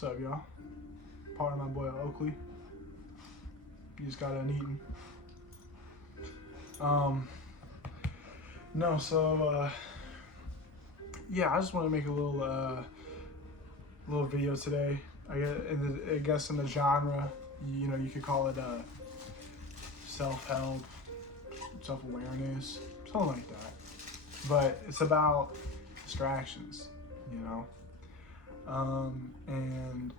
What's up, y'all? Part of my boy Oakley. You just got done eating. No, so yeah, I just want to make a little video today. I guess in the genre, you could call it self-help, self-awareness, something like that. But it's about distractions, and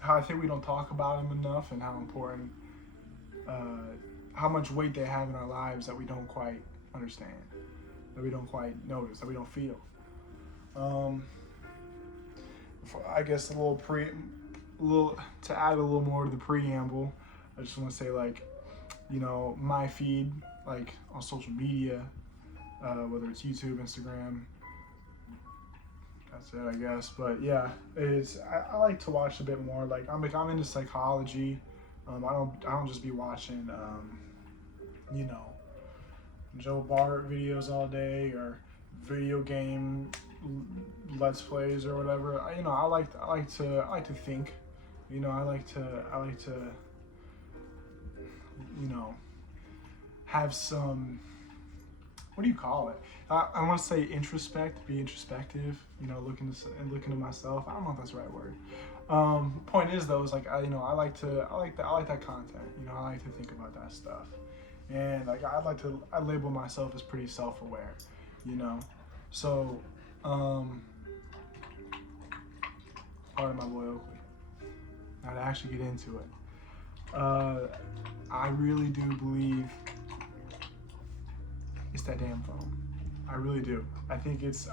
how I think we don't talk about them enough, and how important, how much weight they have in our lives that we don't quite understand, that we don't quite notice, that we don't feel. I guess to add a little more to the preamble, I just want to say, my feed, like on social media, whether it's YouTube, Instagram, that's it, I guess. But yeah, I like to watch a bit more. Like I'm into psychology. I don't just be watching Joe Bart videos all day, or video game let's plays or whatever. I like to think. I like to have some, what do you call it? I want to say be introspective. Looking to myself. I don't know if that's the right word. Point is though, is like I like that content. I like to think about that stuff, and like I label myself as pretty self-aware. So part of my boy Oakley. Now to actually get into it, I really do believe it's that damn phone. I really do. I think that's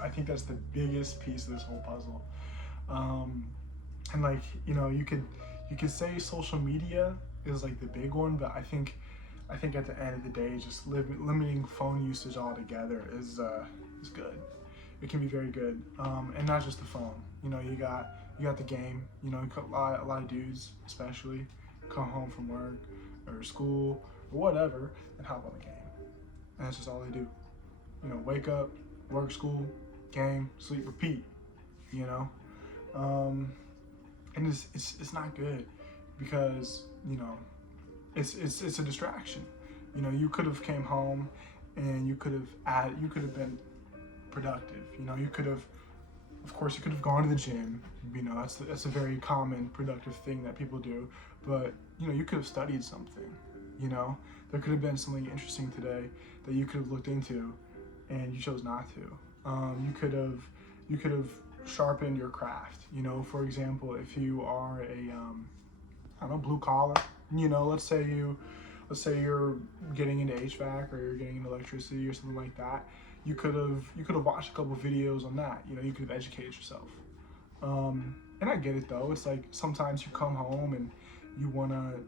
the biggest piece of this whole puzzle. And like, you could say social media is like the big one, but I think at the end of the day, just limiting phone usage altogether is good. It can be very good. And not just the phone. You got the game. A lot of dudes, especially, come home from work or school or whatever and hop on the game. And that's just all they do. Wake up, work, school, game, sleep, repeat. And it's not good, because it's a distraction. You could have came home and you could have been productive. You could have, of course, gone to the gym. That's a very common productive thing that people do. But you could have studied something. There could have been something interesting today that you could have looked into, and you chose not to. You could have sharpened your craft. For example, if you are a blue collar, let's say you're getting into HVAC, or you're getting into electricity or something like that. You could have watched a couple videos on that. You could have educated yourself. And I get it though. It's like sometimes you come home and you wanna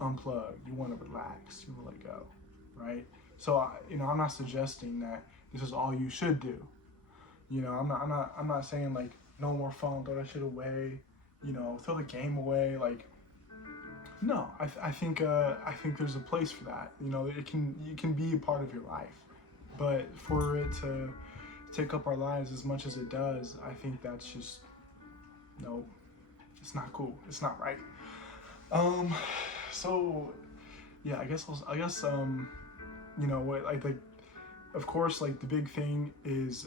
unplug, you wanna relax, you wanna let go, right? So I'm not suggesting that this is all you should do. I'm not saying like no more phone, throw that shit away, throw the game away. Like, no, I think there's a place for that. It can be a part of your life, but for it to take up our lives as much as it does, I think that's just, no, it's not cool. It's not right. So yeah, I guess of course, like the big thing is,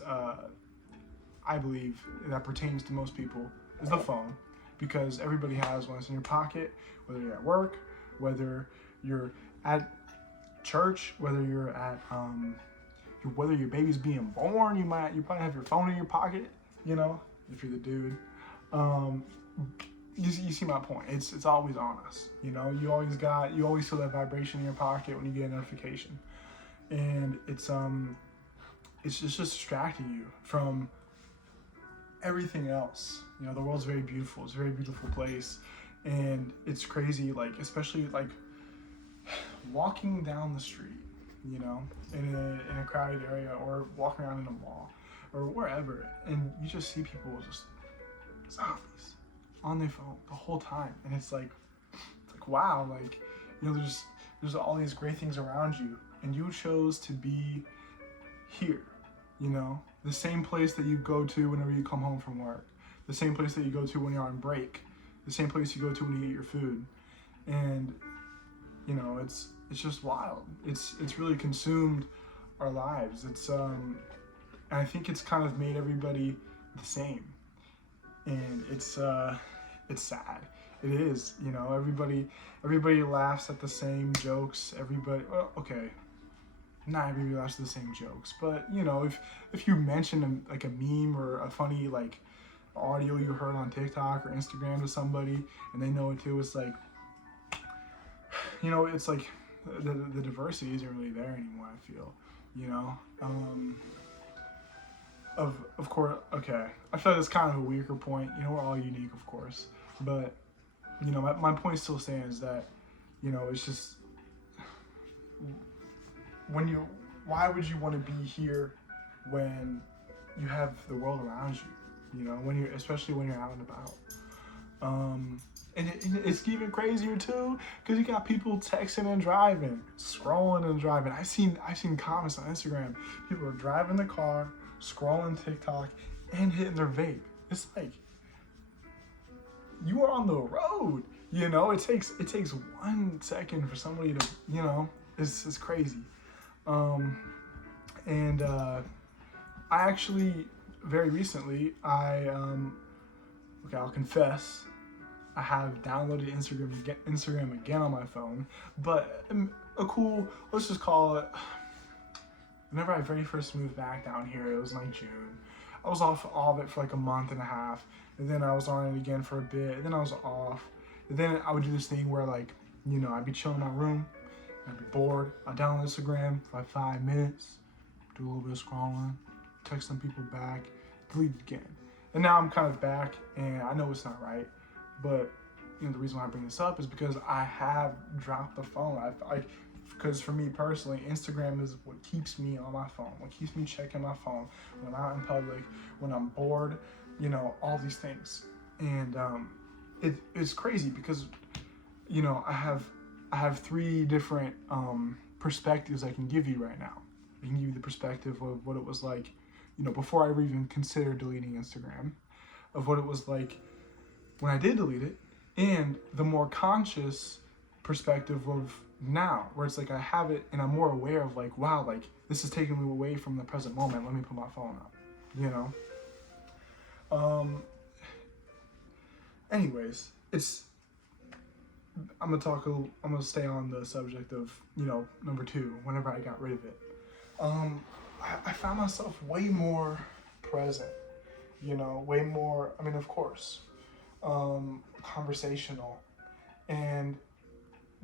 I believe that pertains to most people, is the phone, because everybody has one. It's in your pocket, whether you're at work, whether you're at church, whether you're at whether your baby's being born, you probably have your phone in your pocket. If you're the dude. You see my point. It's always on us. You always feel that vibration in your pocket when you get a notification, and it's just distracting you from everything else. The world's very beautiful. It's a very beautiful place, and it's crazy. Like, especially like walking down the street, in a crowded area, or walking around in a mall or wherever, and you just see people just zombies on their phone the whole time, and it's like wow, like there's all these great things around you, and you chose to be here, the same place that you go to whenever you come home from work, the same place that you go to when you're on break, the same place you go to when you eat your food. And you know, it's just wild. It's really consumed our lives. And I think it's kind of made everybody the same, and it's sad. It is, you know, everybody laughs at the same jokes. Everybody, well, okay, not everybody laughs at the same jokes, but you know, if you mention like a meme or a funny like audio you heard on TikTok or Instagram to somebody and they know it too, it's like, you know, it's like the diversity isn't really there anymore, I feel, you know. Of course, okay, I feel like that's kind of a weaker point, you know, we're all unique, of course, but you know, my point still stands that, you know, it's just, why would you want to be here when you have the world around you, you know, especially when you're out and about. And it's even crazier too, because you got people texting and driving, scrolling and driving. I've seen comments on Instagram. People are driving the car, scrolling TikTok, and hitting their vape. It's like, you are on the road. You know, it takes 1 second for somebody to, you know, it's crazy. I actually very recently I'll confess, I have downloaded Instagram again on my phone, but let's just call it, whenever I very first moved back down here, it was like June. I was off all of it for like a month and a half, and then I was on it again for a bit, and then I was off. And then I would do this thing where, like, you know, I'd be chilling in my room, I'd be bored, I'd download Instagram for like 5 minutes, do a little bit of scrolling, text some people back, delete it again. And now I'm kind of back, and I know it's not right, but you know, the reason why I bring this up is because I have dropped the phone. Because for me personally, Instagram is what keeps me on my phone, what keeps me checking my phone when I'm out in public, when I'm bored, you know, all these things. And it's crazy because, you know, I have 3 different perspectives I can give you right now. I can give you the perspective of what it was like, you know, before I ever even considered deleting Instagram, of what it was like when I did delete it, and the more conscious perspective of now, where it's like I have it and I'm more aware of like, wow, like this is taking me away from the present moment. Let me put my phone up, you know? Anyways, I'm gonna stay on the subject of, you know, number 2, whenever I got rid of it. I found myself way more present, you know, way more, I mean, of course, conversational. And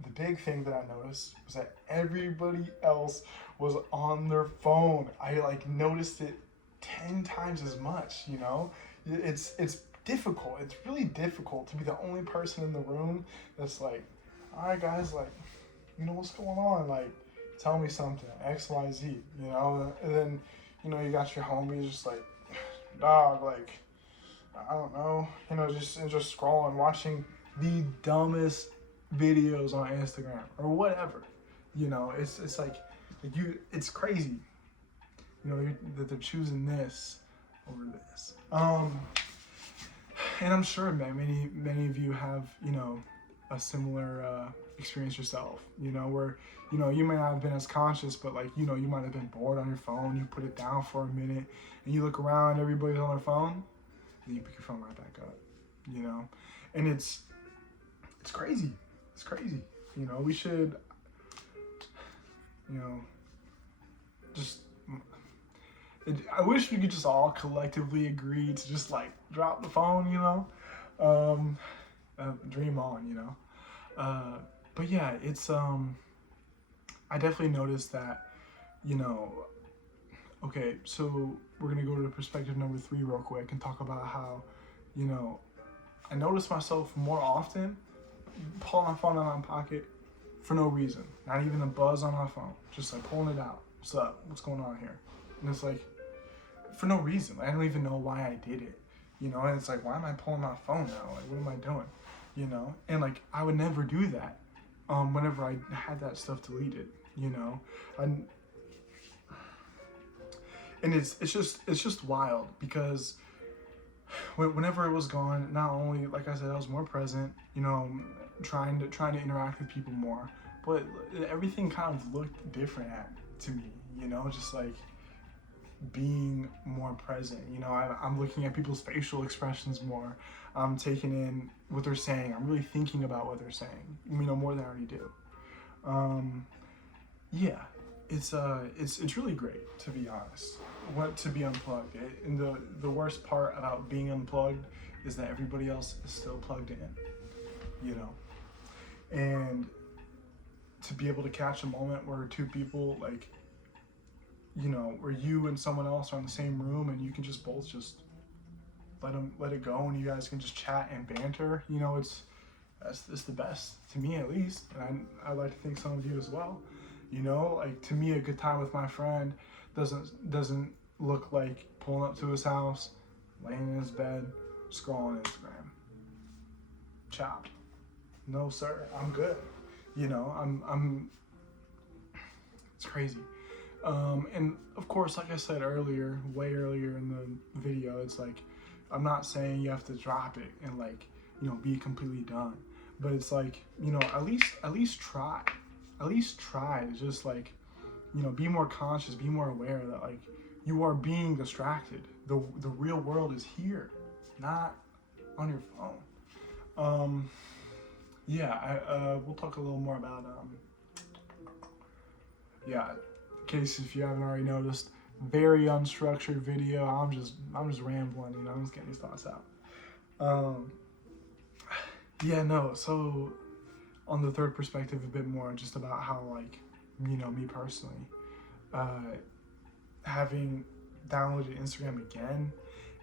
the big thing that I noticed was that everybody else was on their phone. I like noticed it 10 times as much, you know? It's difficult. It's really difficult to be the only person in the room that's like, all right, guys, like, you know, what's going on? Like, tell me something, X, Y, Z, you know? And then, you know, you got your homies just like, dog, like, I don't know, you know, just scrolling, watching the dumbest videos on Instagram or whatever, you know? It's like it's crazy, you know, that they're choosing this over this. And I'm sure, man, many of you have, you know, a similar experience yourself, you know, where, you know, you may not have been as conscious, but like, you know, you might have been bored on your phone, you put it down for a minute, and you look around, everybody's on their phone, and you pick your phone right back up, you know? And it's crazy. It's crazy. You know, we should, you know, I wish we could just all collectively agree to just like drop the phone, you know? Dream on, you know? But yeah, it's, I definitely noticed that, you know, okay, so we're gonna go to perspective number 3 real quick and talk about how, you know, I notice myself more often pulling my phone out of my pocket for no reason, not even a buzz on my phone, just like pulling it out. What's up? What's going on here? And it's like, for no reason. I don't even know why I did it, you know? And it's like, why am I pulling my phone out? Like, what am I doing? You know? And like, I would never do that whenever I had that stuff deleted, you know? And it's just wild because whenever it was gone, not only, like I said, I was more present, you know, trying to interact with people more, but everything kind of looked different to me, you know, just like being more present. You know, I'm looking at people's facial expressions more. I'm taking in what they're saying. I'm really thinking about what they're saying, you know, more than I already do. Yeah, it's really great, to be honest. To be unplugged. And the worst part about being unplugged is that everybody else is still plugged in, you know. And to be able to catch a moment where two people, like, you know, where you and someone else are in the same room and you can just both just let it go, and you guys can just chat and banter, you know, it's the best, to me at least. And I like to think some of you as well. You know, like, to me, a good time with my friend doesn't look like pulling up to his house, laying in his bed, scrolling Instagram. Chopped. No, sir, I'm good. You know, I'm it's crazy. And of course, like I said earlier, way earlier in the video, it's like, I'm not saying you have to drop it and, like, you know, be completely done. But it's like, you know, at least try. At least try to just, like, you know, be more conscious, be more aware that, like, you are being distracted. The real world is here, not on your phone. Yeah, we'll talk a little more about, yeah, in case if you haven't already noticed, very unstructured video. I'm just rambling, you know, I'm just getting these thoughts out. Yeah, no, so on the third perspective, a bit more just about how, like, you know, me personally, having downloaded Instagram again,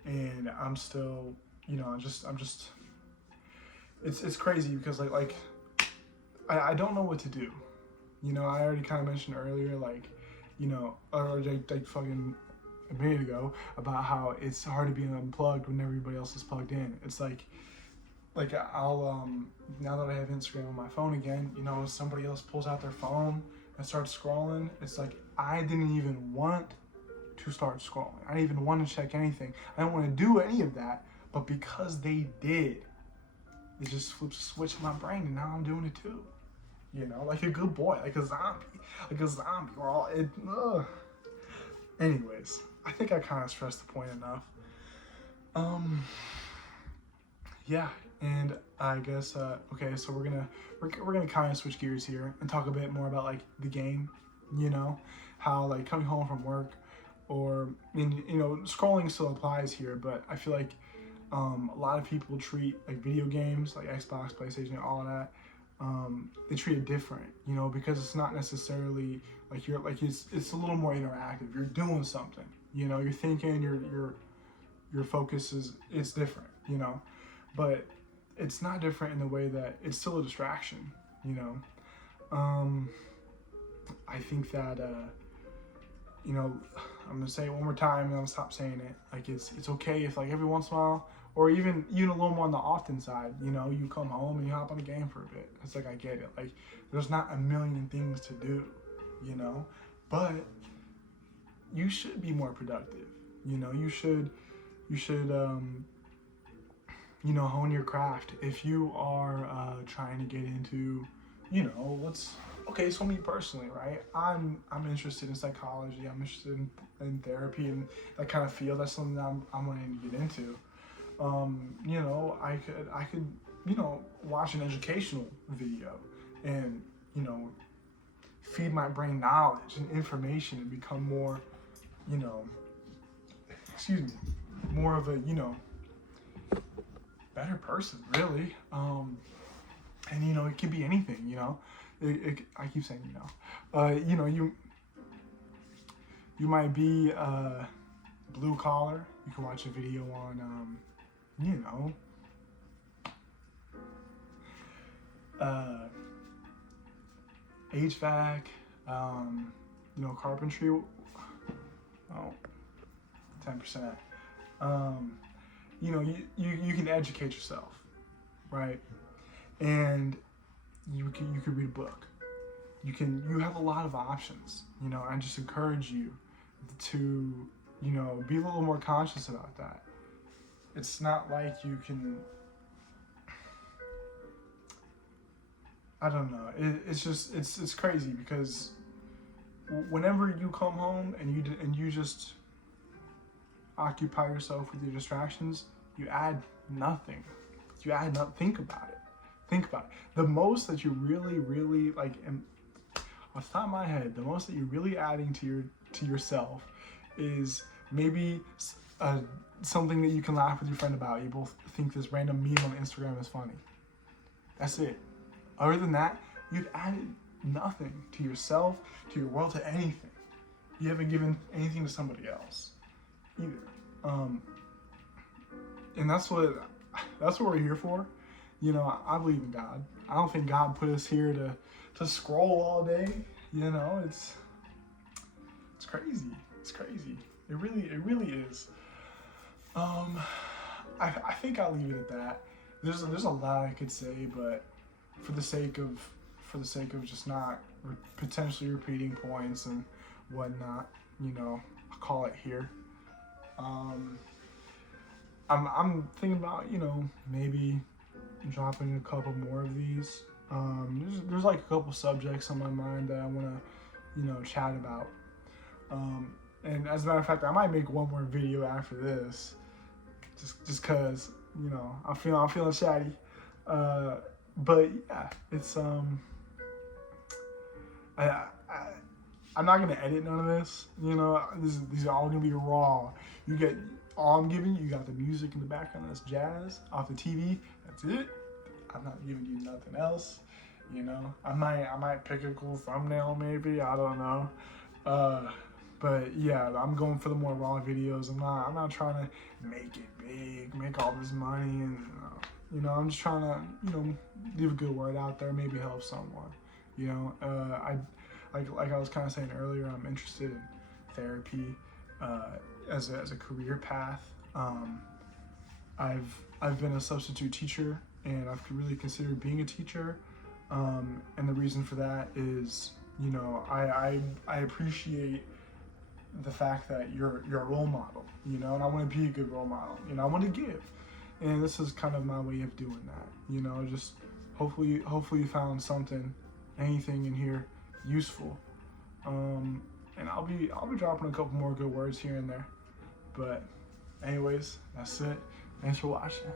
and I'm still, you know, I'm just it's crazy because like I don't know what to do. You know, I already kind of mentioned earlier, like, you know, or like fucking a minute ago, about how it's hard to be unplugged when everybody else is plugged in. It's like I'll now that I have Instagram on my phone again, you know, if somebody else pulls out their phone and starts scrolling, it's like I didn't even want to start scrolling. I didn't even want to check anything. I don't want to do any of that, but because they did, it just flips a switch in my brain, and now I'm doing it too. You know, like a good boy, like a zombie. We're all it. Ugh. Anyways, I think I kind of stressed the point enough. Yeah, and I guess okay, so we're gonna kind of switch gears here and talk a bit more about, like, the game. You know, how, like, coming home from work, or, I mean, you know, scrolling still applies here, but I feel like a lot of people treat, like, video games, like Xbox, PlayStation, all of that. They treat it different, you know, because it's not necessarily like it's a little more interactive. You're doing something, you know, you're thinking, your focus it's different, you know, but it's not different in the way that it's still a distraction, you know. I think that you know, I'm gonna say it one more time and I'm gonna stop saying it. Like, it's okay if, like, every once in a while, or even a little more on the often side, you know, you come home and you hop on a game for a bit. It's like, I get it. Like, there's not a million things to do, you know, but you should be more productive. You know, you should you know, hone your craft. If you are trying to get into, you know, okay, so me personally, right? I'm interested in psychology. I'm interested in therapy and that kind of field. That's something that I'm wanting to get into. You know, I could, you know, watch an educational video and, you know, feed my brain knowledge and information and become more, you know, more of a, you know, better person, really. And, you know, it could be anything, you know. I keep saying, you know, you might be blue collar. You can watch a video on, you know, HVAC, you know, carpentry. Oh, 10%. You know, you can educate yourself, right? And you can read a book. You have a lot of options, you know. I just encourage you to, you know, be a little more conscious about that. it's not like you can, I don't know. It's just it's crazy because whenever you come home and you just occupy yourself with your distractions, you add nothing. You add nothing. Think about it. Think about it. The most that you really like, and off the top of my head, the most that you're really adding to yourself is maybe something that you can laugh with your friend about. You both think this random meme on Instagram is funny. That's it. Other than that, you've added nothing to yourself, to your world, to anything. You haven't given anything to somebody else either. And that's what we're here for. You know, I believe in God. I don't think God put us here to scroll all day. You know, it's crazy. It's crazy. It really is. I think I'll leave it at that. There's a lot I could say, but for the sake of just not potentially repeating points and whatnot, you know, I'll call it here. I'm thinking about, you know, maybe dropping a couple more of these. There's like a couple subjects on my mind that I want to, you know, chat about. And as a matter of fact, I might make one more video after this, just cause, you know, I'm feeling chatty. But yeah, it's I'm not gonna edit none of this. You know, these are all gonna be raw. You get all I'm giving you. You got the music in the background. That's jazz off the TV. That's it. I'm not giving you nothing else. You know, I might pick a cool thumbnail maybe. I don't know. But yeah, I'm going for the more raw videos. I'm not trying to make it big, make all this money, and you know, I'm just trying to, you know, leave a good word out there, maybe help someone. You know, like I was kind of saying earlier, I'm interested in therapy as a career path. I've been a substitute teacher, and I've really considered being a teacher. And the reason for that is, you know, I appreciate the fact that you're a role model, you know, and I want to be a good role model. You know, I want to give, and this is kind of my way of doing that. You know, just hopefully you found anything in here useful. And I'll be dropping a couple more good words here and there. But anyways, that's it. Thanks for watching.